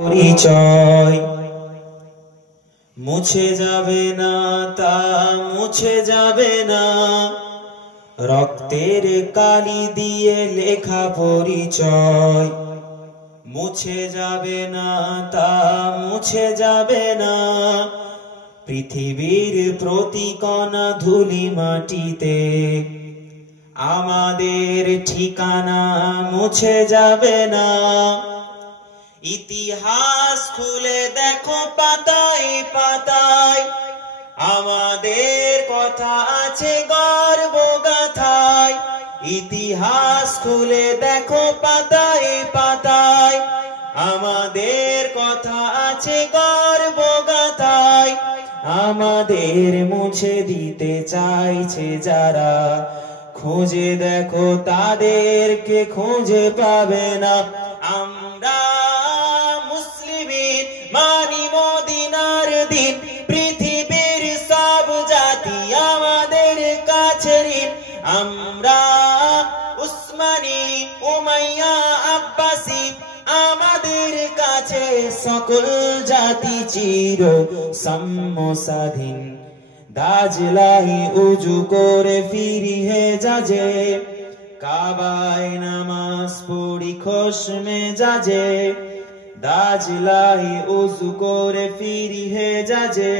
পরিচয় মুছে যাবে না, তা মুছে যাবে না, রক্তের কালি দিয়ে লেখা পরিচয়। মুছে যাবে না, তা মুছে যাবে না, পৃথিবীর প্রতি কণা ধুলি মাটিতে আমাদের ঠিকানা মুছে যাবে না। ইতিহাস খুলে দেখো পাতায় পাতায়, আমাদের কথা আছে গর্ব গাথায়। ইতিহাস খুলে দেখো পাতায় পাতায়, আমাদের কথা আছে গর্ব গাথায়। আমাদের মুছে দিতে চাইছে যারা, খুঁজে দেখো তাদেরকে খুঁজে পাবে না। আমরা মুসলিমিন মানি মদিনার দিন, পৃথিবীর সব জাতি আমাদের কাছে ঋণ। আমরা উসমানী উমাইয়া আব্বাসী, আমাদের কাছে সকল জাতি চির সাম্য স্বাধীন। দাজলাহি উজু করে ফিরি হে যাজে, কাবায় নামাজ পড়ি খসমে যাজে। দাজলাহি উজু করে ফিরি হে যাজে।